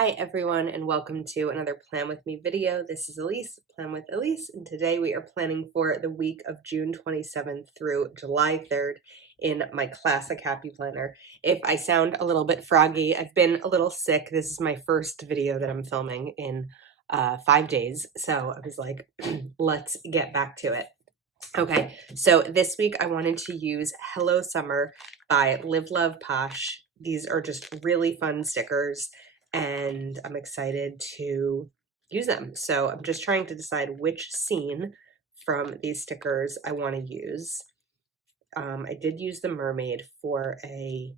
Hi everyone and welcome to another Plan With Me video. This is Elise, Plan with Elise, and today we are planning for the week of June 27th through July 3rd in my classic happy planner. If I sound a little bit froggy, I've been a little sick. This is my first video that I'm filming in 5 days, so I was like, let's get back to it. Okay, so this week I wanted to use Hello Summer by Live Love Posh. These are just really fun stickers and I'm excited to use them. So I'm just trying to decide which scene from these stickers I want to use. I did use the mermaid for I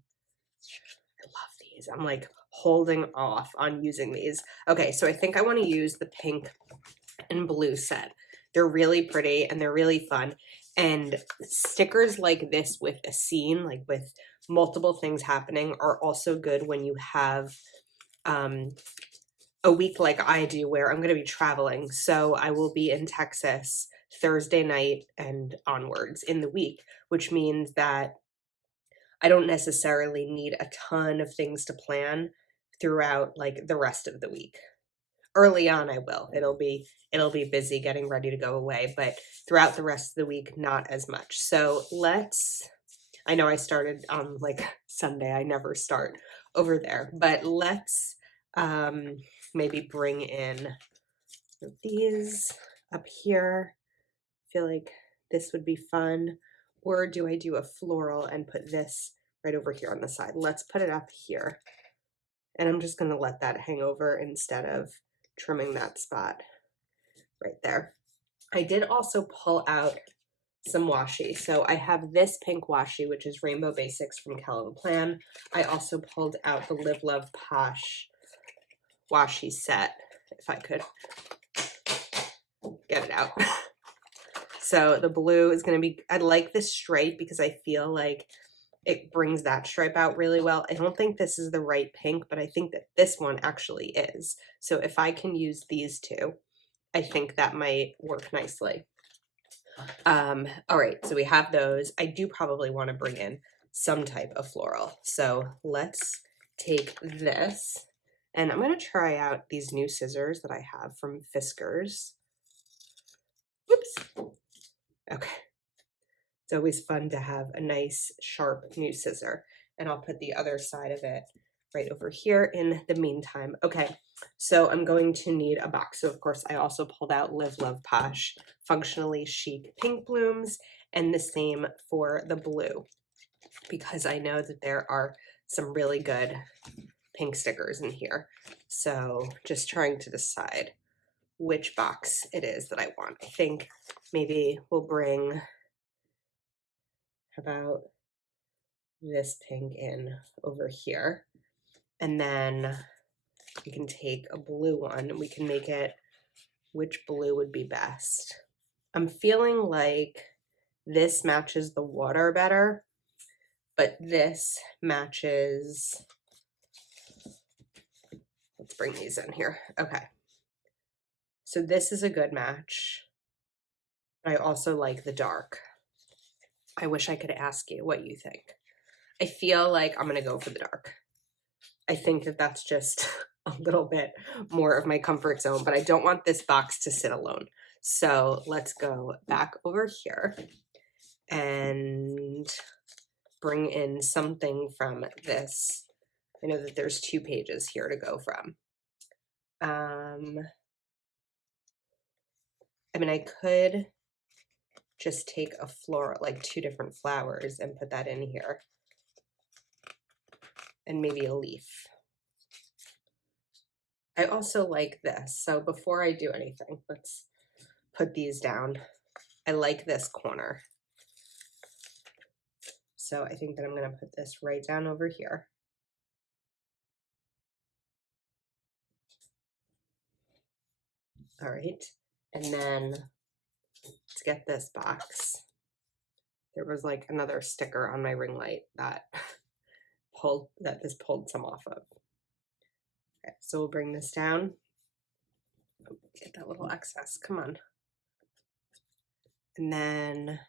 love these. I'm like holding off on using these. Okay, so I think I want to use the pink and blue set. They're really pretty and they're really fun. And stickers like this with a scene, like with multiple things happening, are also good when you have a week like I do where I'm going to be traveling. So I will be in Texas Thursday night and onwards in the week, which means that I don't necessarily need a ton of things to plan throughout like the rest of the week. Early on I will. It'll be busy getting ready to go away, but throughout the rest of the week not as much. So I know I started on like Sunday. I never start over there, but let's maybe bring in these up here. I feel like this would be fun. Or do I do a floral and put this right over here on the side? Let's put it up here. And I'm just going to let that hang over instead of trimming that spot right there. I did also pull out some washi. So I have this pink washi, which is Rainbow Basics from Calvin Plan. I also pulled out the Live Love Posh washi set, if I could get it out. So the blue is going to be, I like this stripe because I feel like it brings that stripe out really well. I don't think this is the right pink, but I think that this one actually is. So if I can use these two, I think that might work nicely. All right, so we have those. I do probably want to bring in some type of floral. So let's take this and I'm going to try out these new scissors that I have from Fiskars. Whoops. Okay. It's always fun to have a nice sharp new scissor, and I'll put the other side of it right over here in the meantime. Okay, so I'm going to need a box. So of course I also pulled out Live Love Posh Functionally Chic Pink Blooms, and the same for the blue, because I know that there are some really good pink stickers in here. So just trying to decide which box it is that I want. I think maybe we'll bring, how about this pink in over here, and then we can take a blue one and we can make it, which blue would be best. I'm feeling like this matches the water better, but this matches, let's bring these in here. Okay, so this is a good match. I also like the dark. I wish I could ask you what you think. I feel like I'm gonna go for the dark. I think that that's just a little bit more of my comfort zone, but I don't want this box to sit alone. So let's go back over here and bring in something from this. I know that there's 2 pages here to go from. I mean, I could just take a floral, like 2 different flowers, and put that in here. And maybe a leaf. I also like this. So before I do anything, let's put these down. I like this corner. So I think that I'm going to put this right down over here. All right. And then let's get this box. There was like another sticker on my ring light that this pulled some off of. Okay, so we'll bring this down. Oh, get that little excess. Come on. And then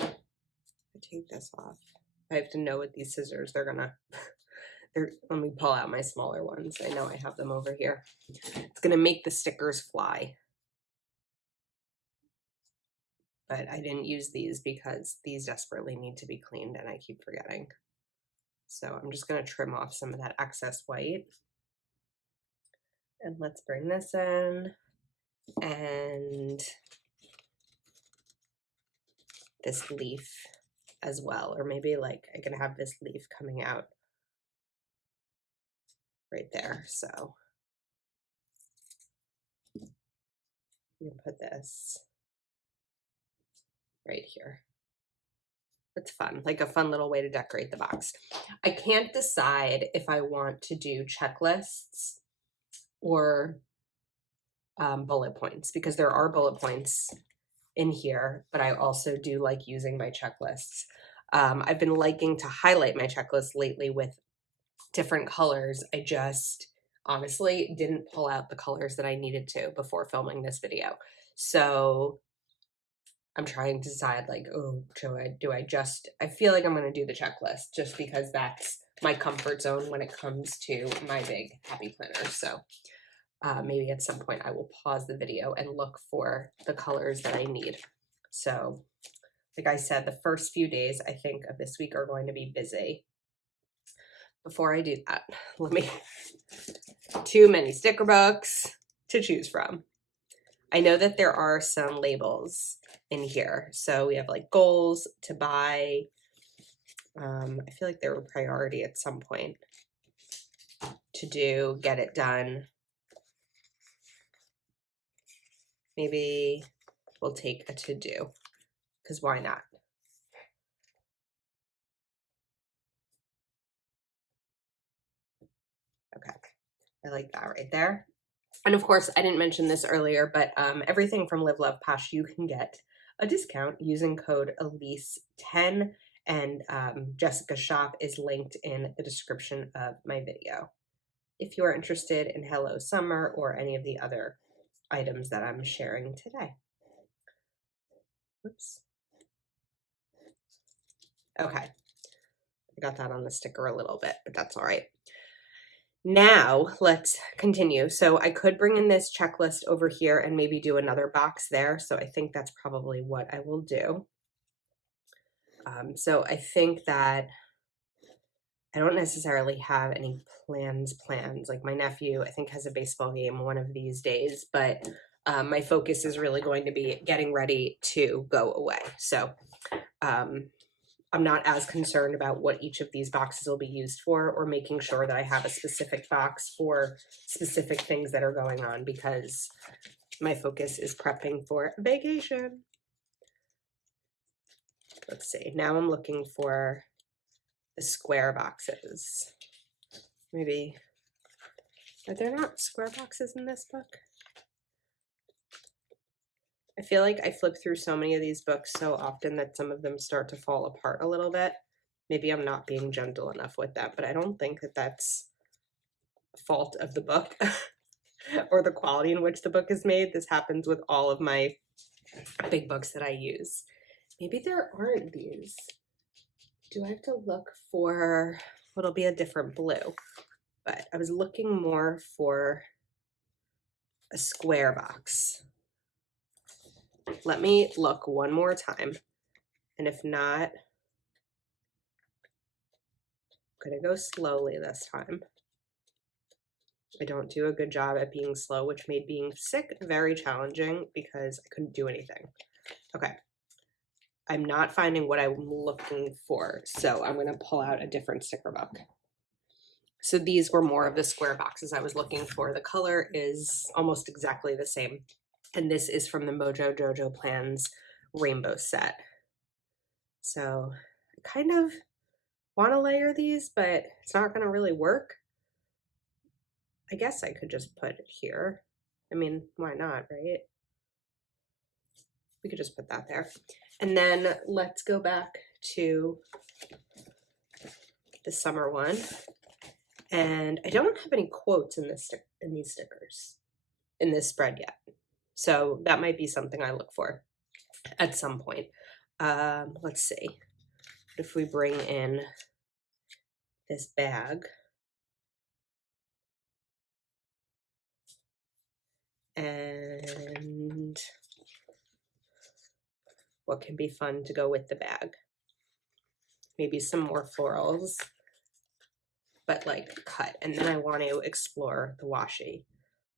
I take this off. I have to know with these scissors, let me pull out my smaller ones. I know I have them over here. It's gonna make the stickers fly. But I didn't use these because these desperately need to be cleaned and I keep forgetting. So I'm just gonna trim off some of that excess white. And let's bring this in and this leaf as well. Or maybe like I can have this leaf coming out right there. So you can put this right here. It's fun, like a fun little way to decorate the box. I can't decide if I want to do checklists or bullet points, because there are bullet points in here, but I also do like using my checklists. I've been liking to highlight my checklist lately with different colors. I just honestly didn't pull out the colors that I needed to before filming this video. So I'm trying to decide like, oh, I feel like I'm going to do the checklist just because that's my comfort zone when it comes to my big happy planner. So maybe at some point I will pause the video and look for the colors that I need. So like I said, the first few days I think of this week are going to be busy. Before I do that, too many sticker books to choose from. I know that there are some labels in here. So we have like goals to buy. I feel like they were priority at some point. To do, get it done. Maybe we'll take a to do, because why not? Okay, I like that right there. And of course, I didn't mention this earlier, but everything from Live Love Posh, you can get a discount using code Elise10, and Jessica's shop is linked in the description of my video if you are interested in Hello Summer or any of the other items that I'm sharing today. Oops. Okay, I got that on the sticker a little bit, but that's all right. Now let's continue. So I could bring in this checklist over here and maybe do another box there. So I think that's probably what I will do. So I think that I don't necessarily have any plans. Like my nephew, I think, has a baseball game one of these days, but my focus is really going to be getting ready to go away. So I'm not as concerned about what each of these boxes will be used for, or making sure that I have a specific box for specific things that are going on, because my focus is prepping for a vacation. Let's see. Now I'm looking for the square boxes. Maybe, are there not square boxes in this book? I feel like I flip through so many of these books so often that some of them start to fall apart a little bit. Maybe I'm not being gentle enough with that, but I don't think that that's a fault of the book or the quality in which the book is made. This happens with all of my big books that I use. Maybe there aren't these. Do I have to look for what'll be a different blue? But I was looking more for a square box. Let me look one more time. And if not, I'm gonna go slowly this time. I don't do a good job at being slow, which made being sick very challenging because I couldn't do anything. Okay. I'm not finding what I'm looking for, so I'm gonna pull out a different sticker book. So these were more of the square boxes I was looking for. The color is almost exactly the same. And this is from the Mojo Jojo Plans rainbow set. So I kind of want to layer these, but it's not going to really work. I guess I could just put it here. I mean, why not, right? We could just put that there. And then let's go back to the summer one. And I don't have any quotes in these stickers, in this spread yet. So that might be something I look for at some point. Let's see. if we bring in this bag and what can be fun to go with the bag? Maybe some more florals, but like cut. And then I want to explore the washi.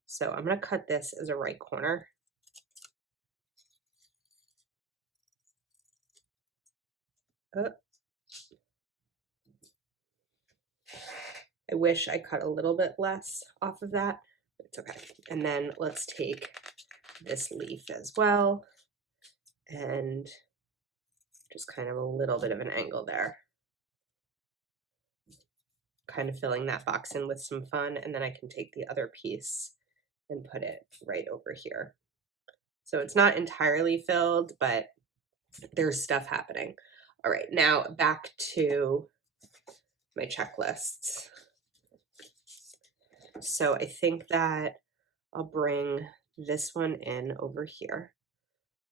So I'm going to cut this as a right corner. I wish I cut a little bit less off of that, but it's okay. And then let's take this leaf as well and just kind of a little bit of an angle there. Kind of filling that box in with some fun, and then I can take the other piece and put it right over here. So it's not entirely filled, but there's stuff happening. All right, now back to my checklists. So I think that I'll bring this one in over here.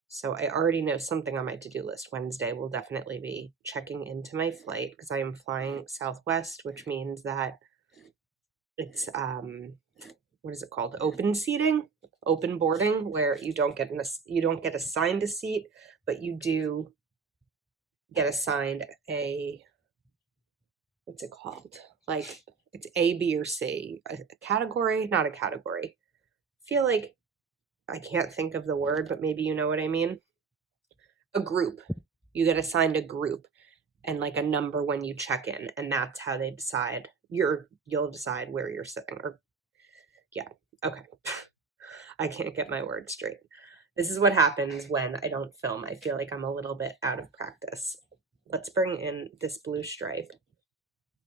So I already know something on my to-do list. Wednesday will definitely be checking into my flight because I am flying Southwest, which means that it's what is it called? Open seating, open boarding, where you don't get assigned a seat, but you do get assigned a, what's it called? Like it's A, B, or C, a category, not a category. I feel like I can't think of the word, but maybe you know what I mean. A group. You get assigned a group and like a number when you check in, and that's how they decide. You'll decide where you're sitting. Or yeah, okay. I can't get my words straight. This is what happens when I don't film. I feel like I'm a little bit out of practice. Let's bring in this blue stripe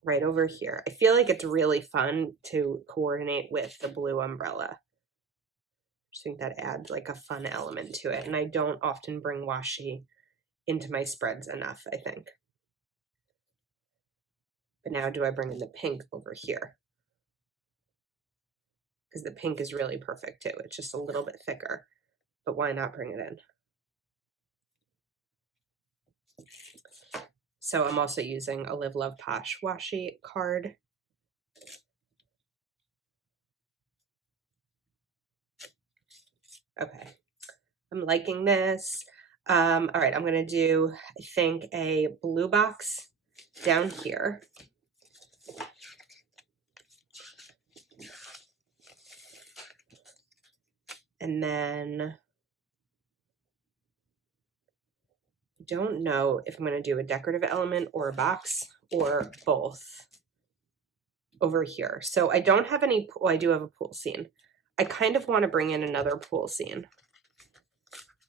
right over here. I feel like it's really fun to coordinate with the blue umbrella. I just think that adds like a fun element to it. And I don't often bring washi into my spreads enough, I think. But now do I bring in the pink over here? Because the pink is really perfect too. It's just a little bit thicker, but why not bring it in? So I'm also using a Live Love Posh washi card. Okay, I'm liking this. All right, I'm gonna do, I think, a blue box down here. And then I don't know if I'm gonna do a decorative element or a box or both over here. So I don't have any, well, I do have a pool scene. I kind of want to bring in another pool scene.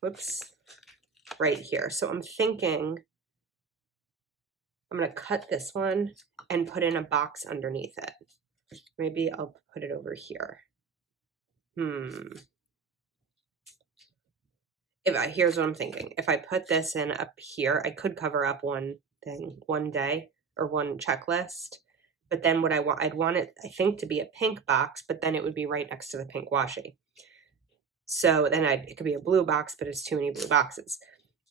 Whoops, right here. So I'm thinking I'm going to cut this one and put in a box underneath it. Maybe I'll put it over here. Here's what I'm thinking. If I put this in up here, I could cover up one thing, one day, or one checklist. But then what I'd want it, I think, to be a pink box, but then it would be right next to the pink washi. So then it could be a blue box, but it's too many blue boxes.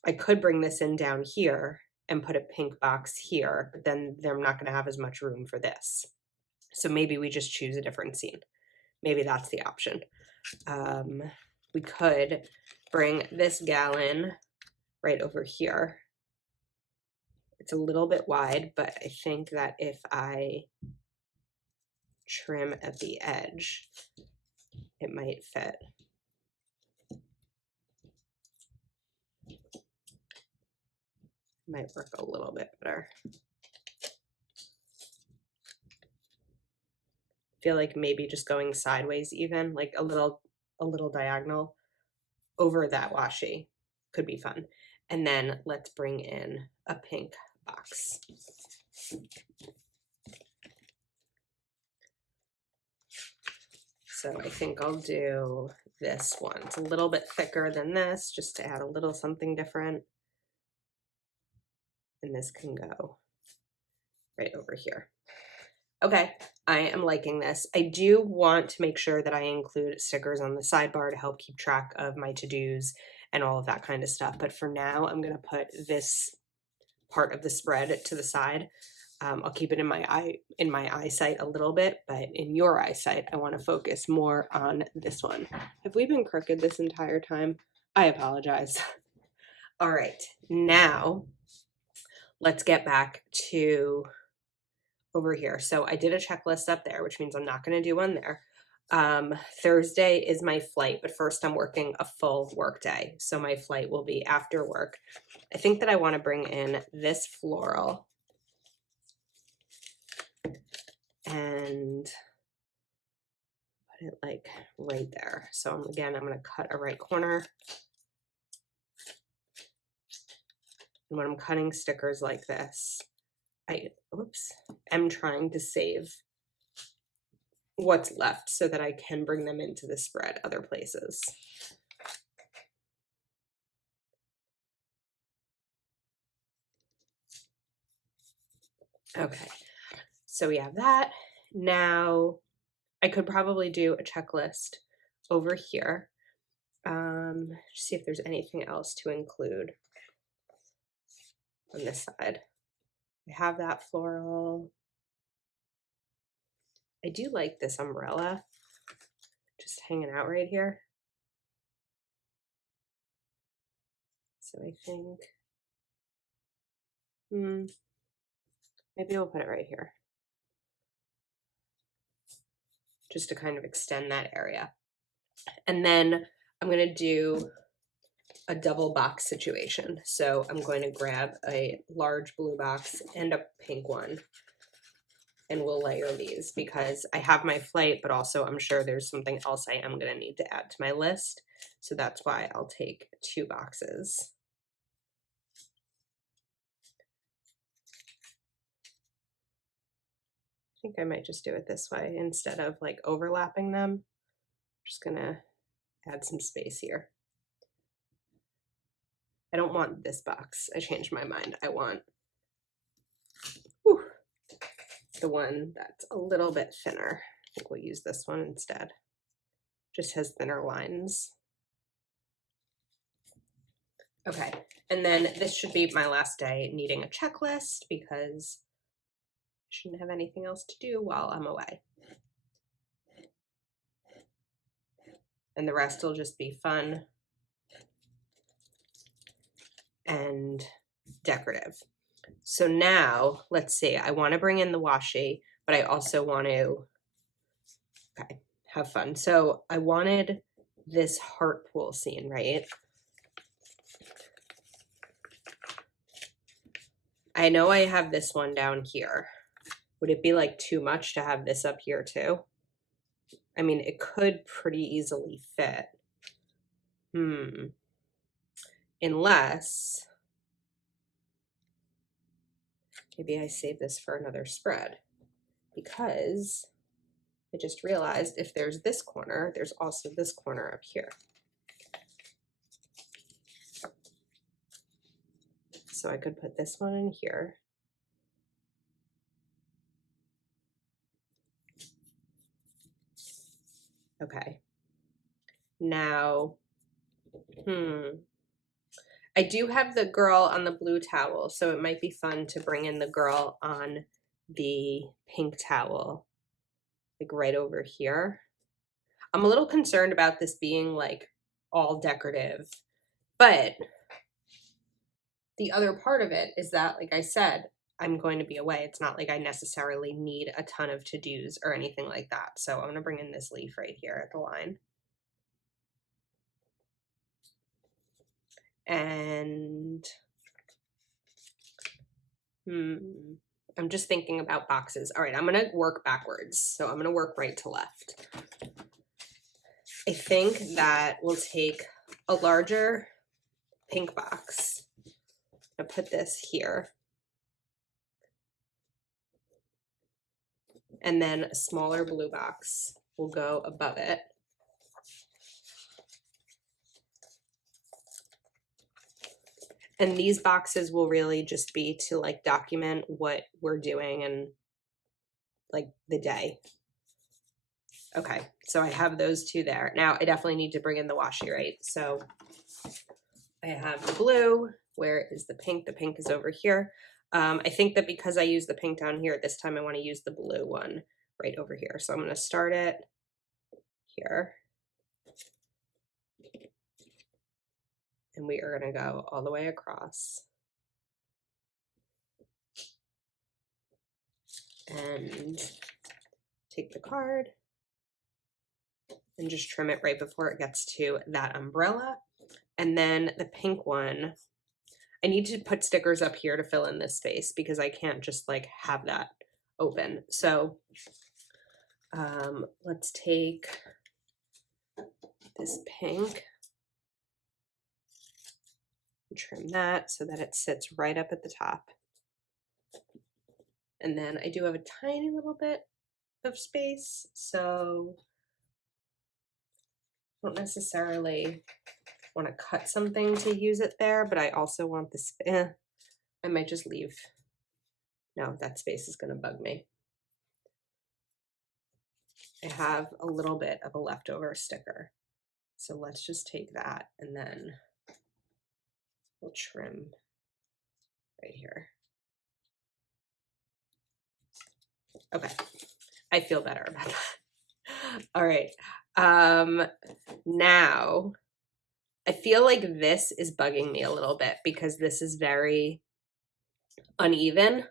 I could bring this in down here and put a pink box here, but then they're not going to have as much room for this. So maybe we just choose a different scene. Maybe that's the option. We could bring this gallon right over here. It's a little bit wide, but I think that if I trim at the edge, it might fit. Might work a little bit better. Feel like maybe just going sideways even, like a little diagonal over that washi could be fun. And then let's bring in a pink box. So I think I'll do this one. It's a little bit thicker than this, just to add a little something different. And this can go right over here. Okay, I am liking this. I do want to make sure that I include stickers on the sidebar to help keep track of my to-dos and all of that kind of stuff. But for now, I'm going to put this part of the spread to the side. I'll keep it in my eyesight a little bit, but in your eyesight, I want to focus more on this one. Have we been crooked this entire time? I apologize. All right, now let's get back to over here. So I did a checklist up there, which means I'm not going to do one there. Thursday is my flight, but first I'm working a full work day. So my flight will be after work. I think that I want to bring in this floral and put it like right there. So again, I'm going to cut a right corner. And when I'm cutting stickers like this, I'm trying to save what's left so that I can bring them into the spread other places. Okay, so we have that. Now I could probably do a checklist over here. See if there's anything else to include on this side. I have that floral. I do like this umbrella just hanging out right here. So I think, maybe I'll put it right here, just to kind of extend that area. And then I'm going to do a double box situation. So I'm going to grab a large blue box and a pink one, and we'll layer these because I have my flight, but also I'm sure there's something else I am going to need to add to my list. So that's why I'll take 2 boxes. I think I might just do it this way instead of like overlapping them. I'm just going to add some space here. I don't want this box. I changed my mind. I want the one that's a little bit thinner. I think we'll use this one instead. Just has thinner lines. Okay, and then this should be my last day needing a checklist because I shouldn't have anything else to do while I'm away. And the rest will just be fun and decorative. So now, let's see, I want to bring in the washi, but I also want to, have fun. So I wanted this heart pool scene, right? I know I have this one down here. Would it be like too much to have this up here too? I mean, it could pretty easily fit. Unless maybe I save this for another spread, because I just realized if there's this corner, there's also this corner up here. So I could put this one in here. Okay. Now, I do have the girl on the blue towel, so it might be fun to bring in the girl on the pink towel, like right over here. I'm a little concerned about this being like all decorative, but the other part of it is that, like I said, I'm going to be away. It's not like I necessarily need a ton of to-dos or anything like that. So I'm going to bring in this leaf right here at the line. And I'm just thinking about boxes. All right, I'm going to work backwards. So I'm going to work right to left. I think that we'll take a larger pink box. I'll put this here. And then a smaller blue box will go above it. And these boxes will really just be to like document what we're doing and like the day. Okay, so I have those 2 there. Now I definitely need to bring in the washi, right? So I have the blue. Where is the pink? The pink is over here. I think that because I use the pink down here, this time I want to use the blue one right over here. So I'm going to start it here. And we are going to go all the way across. And take the card and just trim it right before it gets to that umbrella. And then the pink one, I need to put stickers up here to fill in this space because I can't just like have that open. So let's take this pink and trim that so that it sits right up at the top. And then I do have a tiny little bit of space, so I don't necessarily want to cut something to use it there, but I also want this, I might just leave. No, that space is going to bug me. I have a little bit of a leftover sticker. So let's just take that and then we'll trim right here. Okay, I feel better about that. All right, now I feel like this is bugging me a little bit because this is very uneven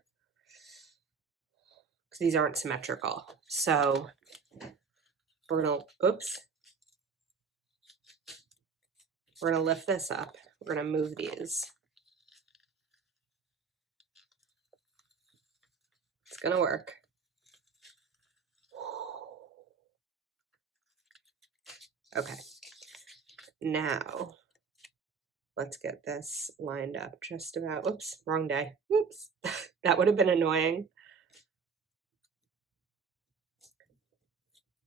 because these aren't symmetrical. So we're gonna, oops. We're gonna lift this up. We're gonna move these. It's gonna work. Okay, now let's get this lined up just about, oops, wrong day. Oops, that would have been annoying.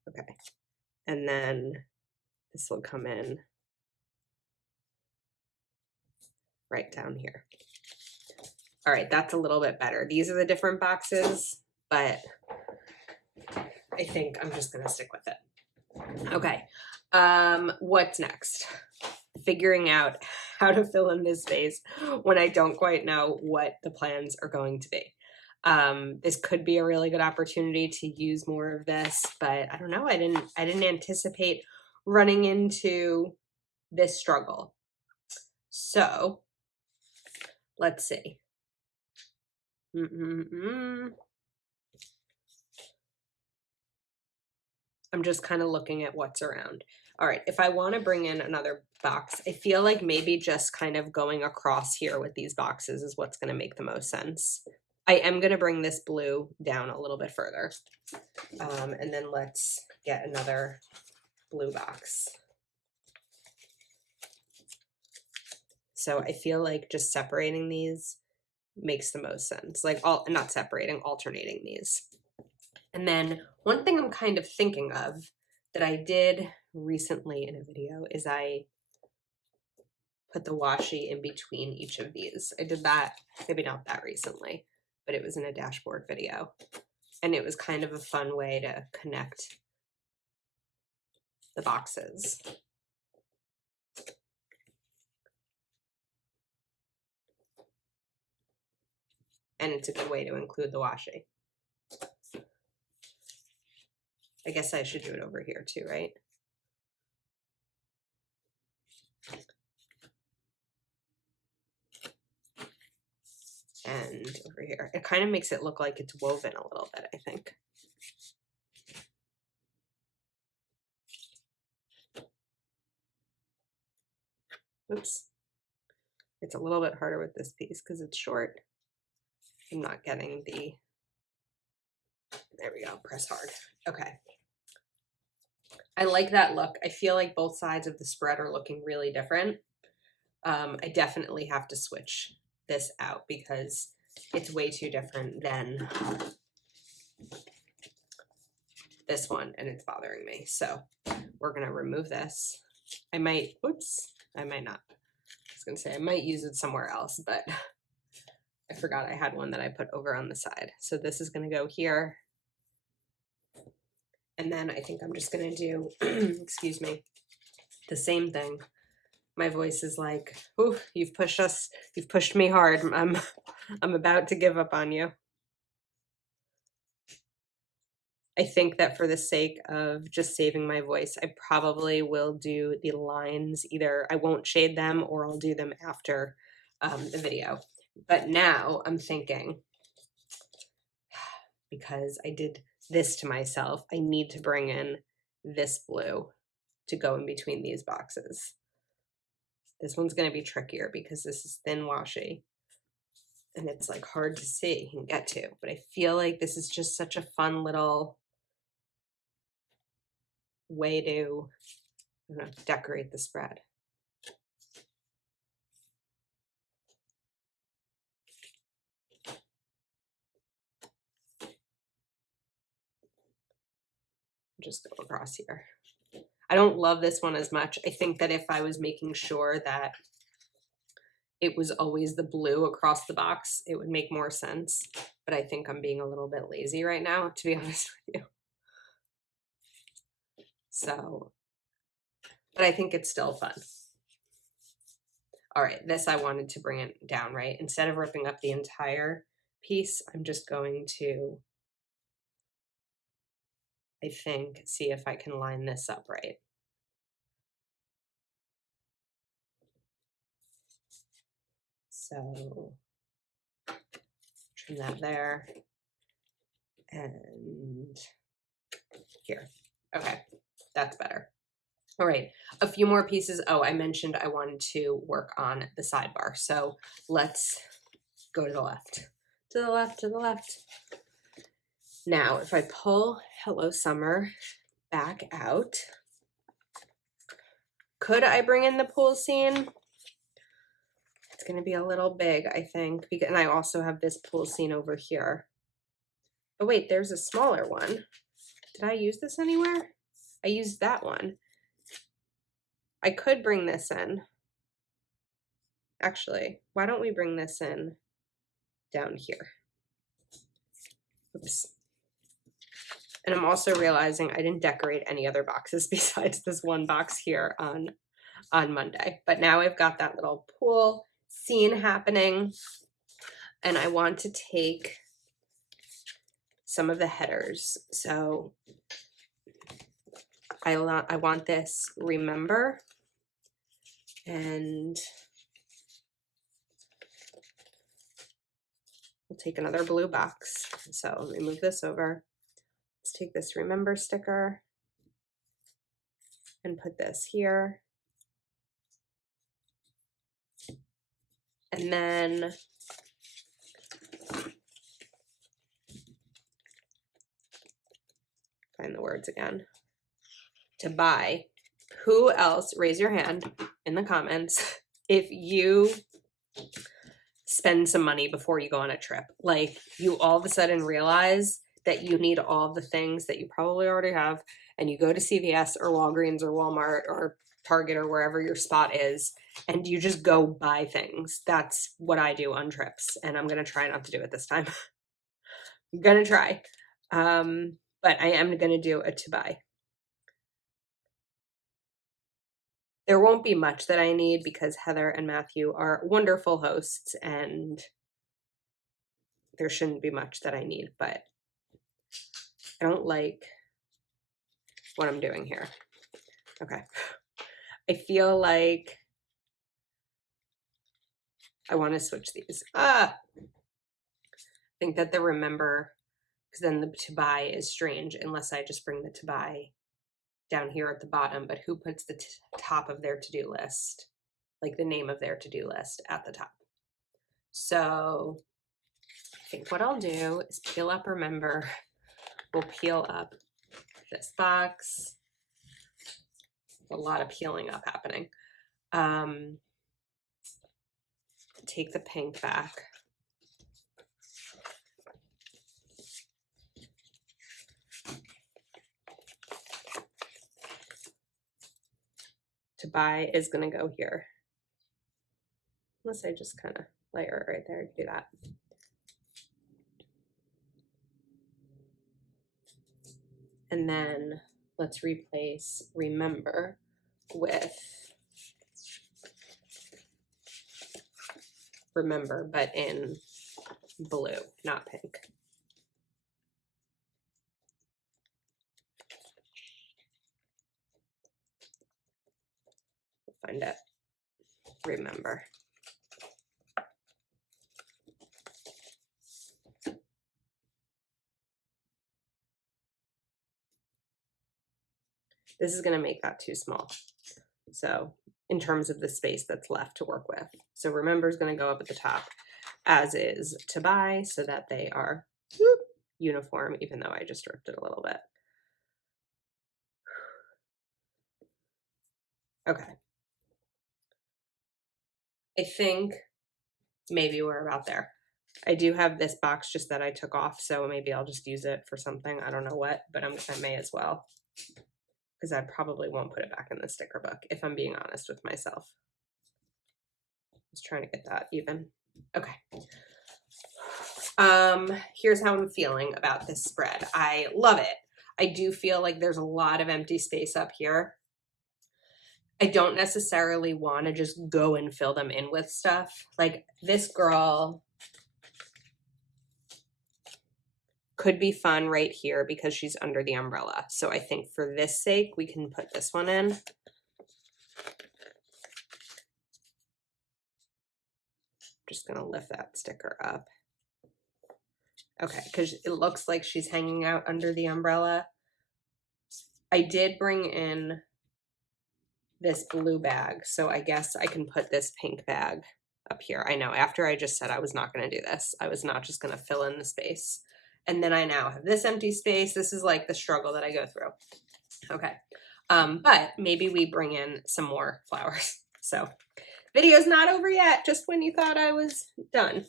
Okay, and then this will come in right down here. All right, that's a little bit better. These are the different boxes, but I think I'm just gonna stick with it. Okay, what's next? Figuring out how to fill in this space when I don't quite know what the plans are going to be. This could be a really good opportunity to use more of this, but I don't know. I didn't anticipate running into this struggle. So let's see. I'm just kind of looking at what's around. All right, if I want to bring in another box, I feel like maybe just kind of going across here with these boxes is what's going to make the most sense. I am going to bring this blue down a little bit further. And then let's get another blue box. So I feel like just separating these makes the most sense. Like not separating, alternating these. And then one thing I'm kind of thinking of that I did recently in a video is I put the washi in between each of these. I did that, maybe not that recently, but it was in a dashboard video. And it was kind of a fun way to connect the boxes. And it's a good way to include the washi. I guess I should do it over here too, right? And over here. It kind of makes it look like it's woven a little bit, I think. Oops. It's a little bit harder with this piece because it's short. I'm not getting the, there we go, press hard. Okay. I like that look. I feel like both sides of the spread are looking really different. I definitely have to switch this out because it's way too different than this one and it's bothering me. So we're gonna remove this. I might, oops, I might not. I was gonna say I might use it somewhere else, but I forgot I had one that I put over on the side. So this is gonna go here. And then I think I'm just gonna do, excuse me, the same thing My voice is like, ooh, you've pushed me hard. I'm about to give up on you. I think that for the sake of just saving my voice, I probably will do the lines. Either I won't shade them or I'll do them after the video. But now I'm thinking, because I did this to myself, I need to bring in this blue to go in between these boxes. This one's going to be trickier because this is thin washi and it's like hard to see and get to, but I feel like this is just such a fun little way to, I don't know, decorate the spread. Just go across here. I don't love this one as much. I think that if I was making sure that it was always the blue across the box, it would make more sense. But I think I'm being a little bit lazy right now, to be honest with you. So, but I think it's still fun. All right, this I wanted to bring it down, right? Instead of ripping up the entire piece, I'm just going to, I think, see if I can line this up right. So trim that there and here. Okay, that's better. All right, a few more pieces. Oh, I mentioned I wanted to work on the sidebar. So let's go to the left, to the left, to the left. Now, if I pull Hello Summer back out, could I bring in the pool scene? It's going to be a little big, I think, and I also have this pool scene over here. Oh wait, there's a smaller one. Did I use this anywhere? I used that one. I could bring this in. Actually, why don't we bring this in down here? Oops. And I'm also realizing I didn't decorate any other boxes besides this one box here on Monday. But now I've got that little pool scene happening. And I want to take some of the headers. So I want this remember, and we'll take another blue box. So let me move this over. Let's take this remember sticker and put this here. And then find the words again. To buy. Who else, raise your hand in the comments if you spend some money before you go on a trip. Like you all of a sudden realize that you need all the things that you probably already have, and you go to CVS or Walgreens or Walmart or Target or wherever your spot is, and you just go buy things. That's what I do on trips, and I'm going to try not to do it this time. I'm going to try. But I am going to do a to buy. There won't be much that I need because Heather and Matthew are wonderful hosts, and there shouldn't be much that I need, but I don't like what I'm doing here. Okay. I feel like I want to switch these. I think that the remember, because then the to buy is strange unless I just bring the to buy down here at the bottom, but who puts the top of their to-do list, like the name of their to-do list at the top? So I think what I'll do is peel up remember. We'll peel up this box. A lot of peeling up happening. Take the pink back. To buy is going to go here. Unless I just kind of layer it right there to do that. And then let's replace remember with Remember, but in blue, not pink. Find it. Remember. This is going to make that too small. So in terms of the space that's left to work with. So remember is going to go up at the top, as is to buy, so that they are uniform, even though I just ripped it a little bit. Okay. I think maybe we're about there. I do have this box just that I took off, so maybe I'll just use it for something. I don't know what, but I may as well, because I probably won't put it back in the sticker book, if I'm being honest with myself. Just trying to get that even. Okay. Here's how I'm feeling about this spread. I love it. I do feel like there's a lot of empty space up here. I don't necessarily want to just go and fill them in with stuff. Like this girl could be fun right here because she's under the umbrella. So I think for this sake, we can put this one in. Just gonna lift that sticker up. Okay, because it looks like she's hanging out under the umbrella. I did bring in this blue bag, so I guess I can put this pink bag up here. I know, after I just said I was not going to do this, I was not just going to fill in the space. And then I now have this empty space. This is like the struggle that I go through. Okay, but maybe we bring in some more flowers. So video's not over yet, just when you thought I was done.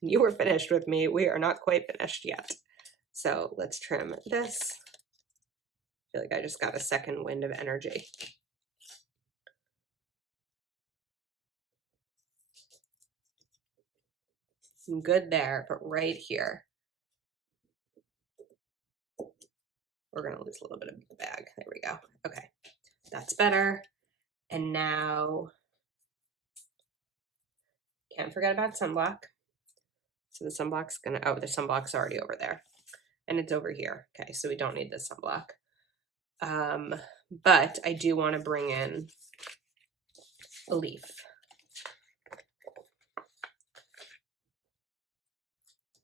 You were finished with me. We are not quite finished yet. So let's trim this. I feel like I just got a second wind of energy. I'm good there, but right here, we're gonna lose a little bit of the bag. There we go. Okay, that's better. And now, can't forget about sunblock. So the sunblock's gonna, oh, the sunblock's already over there. And it's over here. Okay, so we don't need this sunblock. But I do wanna bring in a leaf.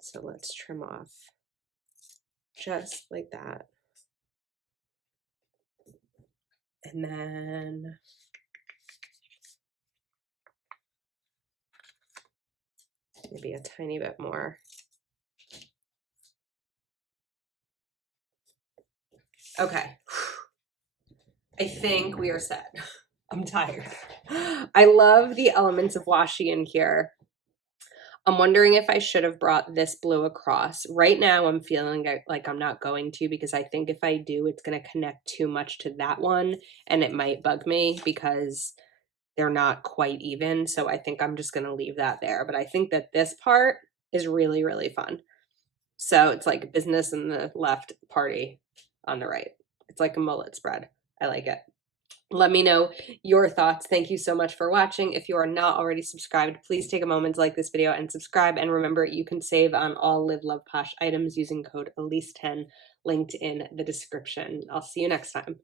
So let's trim off just like that. And then maybe a tiny bit more. Okay. I think we are set. I'm tired. I love the elements of washi in here. I'm wondering if I should have brought this blue across. Right now, I'm feeling like I'm not going to, because I think if I do, it's going to connect too much to that one, and it might bug me because they're not quite even. So I think I'm just going to leave that there. But I think that this part is really, really fun. So it's like business in the left, party on the right. It's like a mullet spread. I like it. Let me know your thoughts. Thank you so much for watching. If you are not already subscribed, please take a moment to like this video and subscribe. And remember, you can save on all Live Love Posh items using code Elise10 linked in the description. I'll see you next time.